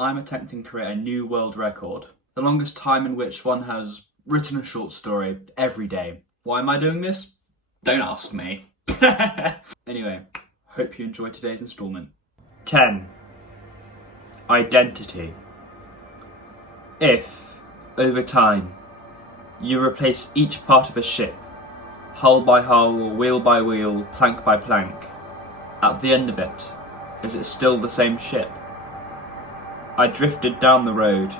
I'm attempting to create a new world record. The longest time in which one has written a short story every day. Why am I doing this? Don't ask me. Anyway, hope you enjoyed today's instalment. 10. Identity. If, over time, you replace each part of a ship, hull by hull, wheel by wheel, plank by plank, at the end of it, is it still the same ship? I drifted down the road,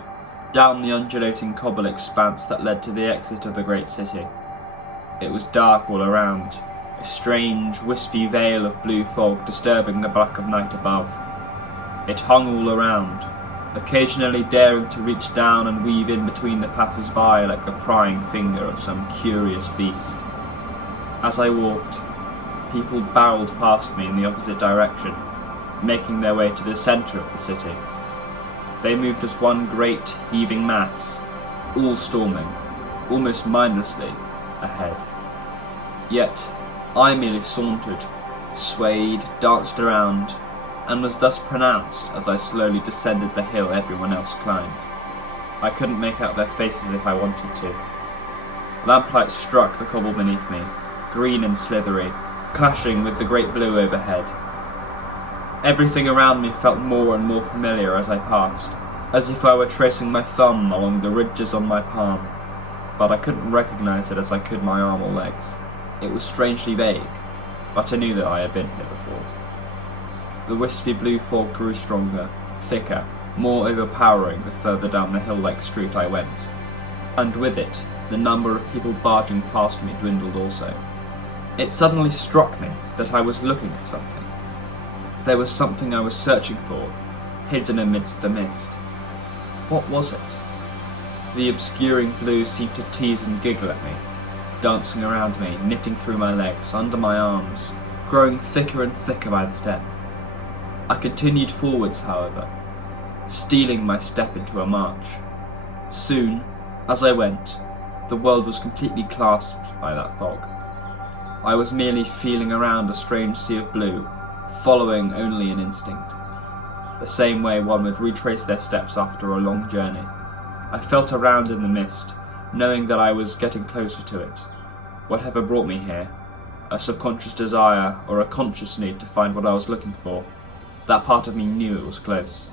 down the undulating cobble expanse that led to the exit of the great city. It was dark all around, a strange, wispy veil of blue fog disturbing the black of night above. It hung all around, occasionally daring to reach down and weave in between the passers-by like the prying finger of some curious beast. As I walked, people barreled past me in the opposite direction, making their way to the centre of the city. They moved as one great, heaving mass, all storming, almost mindlessly, ahead. Yet, I merely sauntered, swayed, danced around, and was thus pronounced as I slowly descended the hill everyone else climbed. I couldn't make out their faces if I wanted to. Lamplight struck the cobble beneath me, green and slithery, clashing with the great blue overhead. Everything around me felt more and more familiar as I passed, as if I were tracing my thumb along the ridges on my palm, but I couldn't recognise it as I could my arm or legs. It was strangely vague, but I knew that I had been here before. The wispy blue fog grew stronger, thicker, more overpowering the further down the hill-like street I went, and with it, the number of people barging past me dwindled also. It suddenly struck me that I was looking for something. There was something I was searching for, hidden amidst the mist. What was it? The obscuring blue seemed to tease and giggle at me, dancing around me, knitting through my legs, under my arms, growing thicker and thicker by the step. I continued forwards, however, steeling my step into a march. Soon, as I went, the world was completely clasped by that fog. I was merely feeling around a strange sea of blue, following only an instinct. The same way one would retrace their steps after a long journey. I felt around in the mist, knowing that I was getting closer to it. Whatever brought me here, a subconscious desire or a conscious need to find what I was looking for, that part of me knew it was close.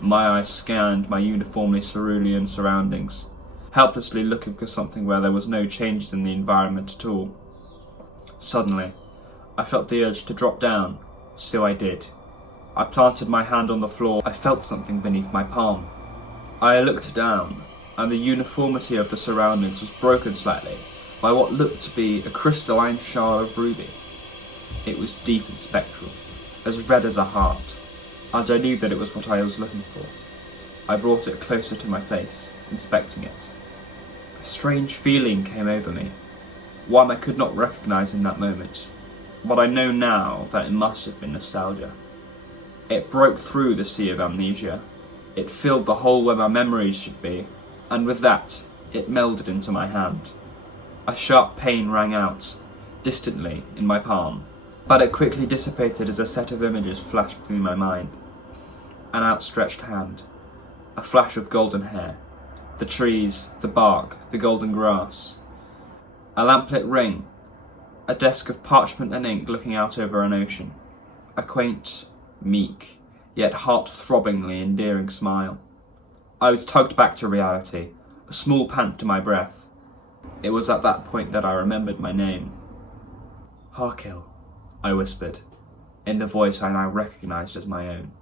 My eyes scanned my uniformly cerulean surroundings, helplessly looking for something where there was no changes in the environment at all. Suddenly, I felt the urge to drop down, so I did. I planted my hand on the floor. I felt something beneath my palm. I looked down, and the uniformity of the surroundings was broken slightly by what looked to be a crystalline shard of ruby. It was deep and spectral, as red as a heart, and I knew that it was what I was looking for. I brought it closer to my face, inspecting it. A strange feeling came over me, one I could not recognise in that moment, but I know now that it must have been nostalgia. It broke through the sea of amnesia. It filled the hole where my memories should be, and with that, it melded into my hand. A sharp pain rang out, distantly, in my palm, but it quickly dissipated as a set of images flashed through my mind. An outstretched hand, a flash of golden hair, the trees, the bark, the golden grass, a lamplit ring, a desk of parchment and ink looking out over an ocean, a quaint, meek, yet heart-throbbingly endearing smile. I was tugged back to reality, a small pant to my breath. It was at that point that I remembered my name. Harkill, I whispered, in the voice I now recognised as my own.